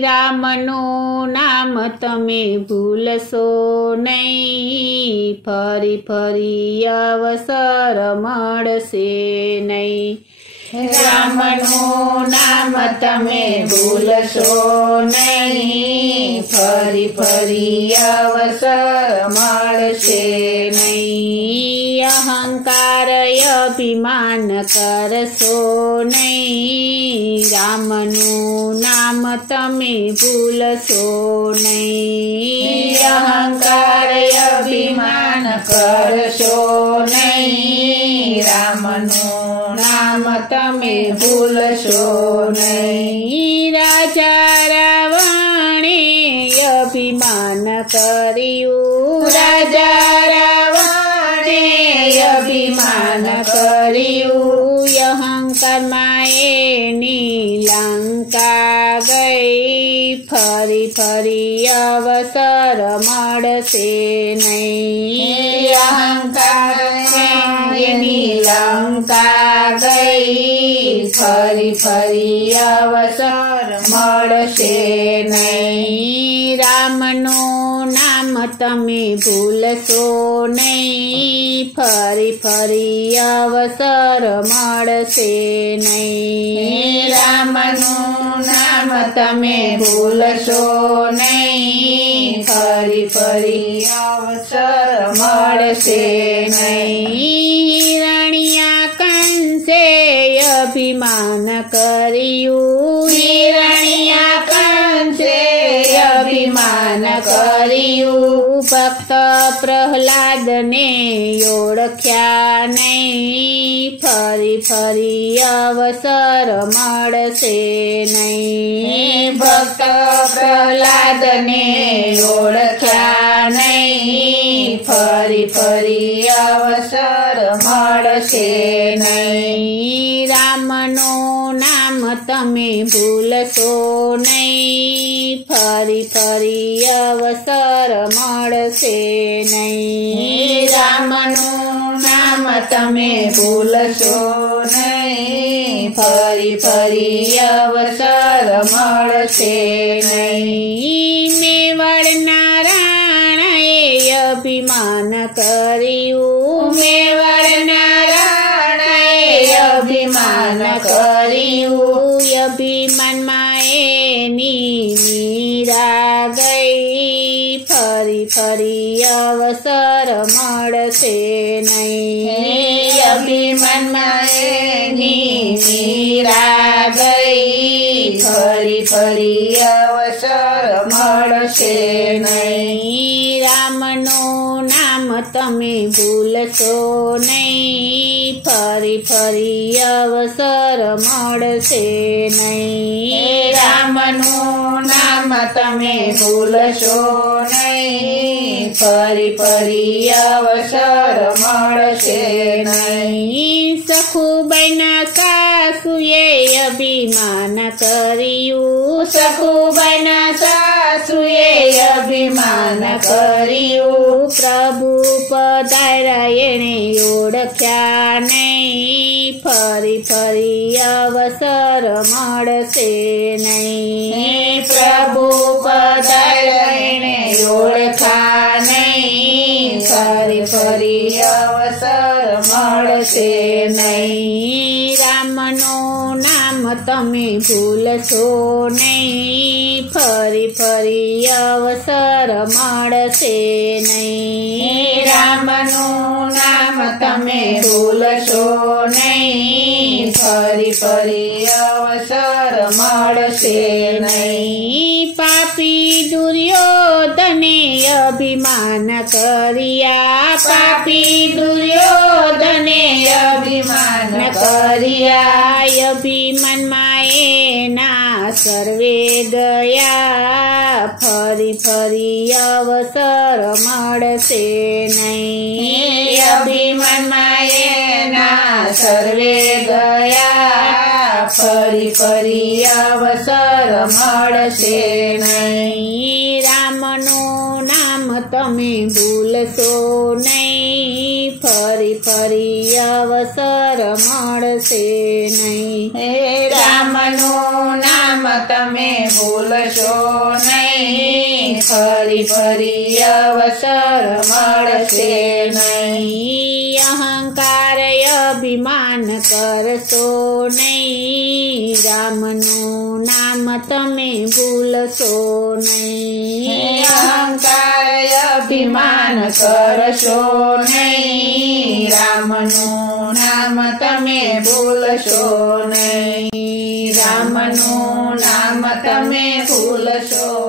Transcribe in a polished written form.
રામનું નામ તમે ભૂલશો નહીં, ફરી ફરી અવસર મળશે નહીં. રામનું નામ તમે ભૂલશો નહીં, ફરી ફરી અવસર મળશે નહીં. અહંકાર અભિમાન કરશો નહીં, રામનું નામ તમે ભૂલશો નહીં. અહંકાર અભિમાન કરશો નહીં, રામનું નામ તમે ભૂલશો નહીં. રાજા રાવણે અભિમાન કર્યું, રાજા રાવણે અભિમાન કર્યું, અહંકારમાં એની લંકા ગઈ, ફરી ફરી અવસર મળશે નહીં. અહંકારમાં એની લંકા ગઈ, ફરી ફરી અવસર મળશે નહીં. રામનું નામ તમે ભૂલશો નહીં, ફરી ફરી અવસર મળશે નહીં. રામનું નામ તમે ભૂલશો નહીં, ફરી ફરી અવસર મળશે નહીં. રણિયા કંસે અભિમાન કર્યું, રણિયા કંસે અભિમાન કર્યું, ભક્ત પ્રહલાદને ઓળખ્યા નહીં, ફરી ફરી અવસર મળશે નહીં. ભક્ત પ્રહલાદને ઓળખ્યા નહીં, ફરી ફરી અવસર મળશે નહીં. રામનું નામ તમે ભૂલશો નહીં, ફરી ફરી અવસર મળશે નહીં. રામનું નામ તમે ભૂલશો નહીં, ફરી ફરી અવસર મળશે નહીં. મેવાડના રાણાએ અભિમાન કર્યું, મેવાડના રાણાએ અભિમાન કર્યું, અભિમાનમાં એની મીરા ગઈ, ફરી ફરી અવસર મળશે નહીં. અભિમાનમાં એની મીરા ગઈ, ફરી ફરી અવસર મળશે નહીં. રામનું નામ તમે ભૂલશો નહીં, ફરી ફરી અવસર મળશે નહીં. રામનું નામ તમે ભૂલશો નહીં, ફરી ફરી અવસર મળશે નહીં. સખુબાઈના સાસુએ અભિમાન કર્યું, સખુબાઈના સાસુએ અભિમાન કર્યું, પ્રભુ પધાર્યા એણે ઓળખ્યા નહીં, ફરી ફરી અવસર મળશે નહીં. પ્રભુ પધાર્યા એણે ઓળખ્યા નહીં, ફરી ફરી અવસર મળશે નહીં. રામનું નામ તમે ભૂલશો નહીં, ફરી ફરી અવસર મળશે નહીં. રામનું નામ તમે ભૂલશો નહીં, ફરી ફરી અવસર મળશે નહીં. પાપી દુર્યોધને અભિમાન કર્યા, પાપી દુર્યોધને અભિમાન કર્યા, અભિમાનમાં એના સર્વે ગયા, ફરી ફરી અવસર મળશે નહીં. અભિમાનમાં એના સર્વે ગયા, ફરી ફરી અવસર મળશે નહીં. રામનું નામ તમે ભૂલશો નહીં, ફરી ફરી અવસર મળશે નહીં. રામનું નામ તમે ભૂલશો ફરી ફરી અવસર મળશે નહીં અહંકાર અભિમાન કરશો નહીં રામનું નામ તમે ભૂલશો નહીં અહંકાર અભિમાન કરશો નહીં રામનું નામ તમે ભૂલશો નહીં રામનું નામ તમે ભૂલશો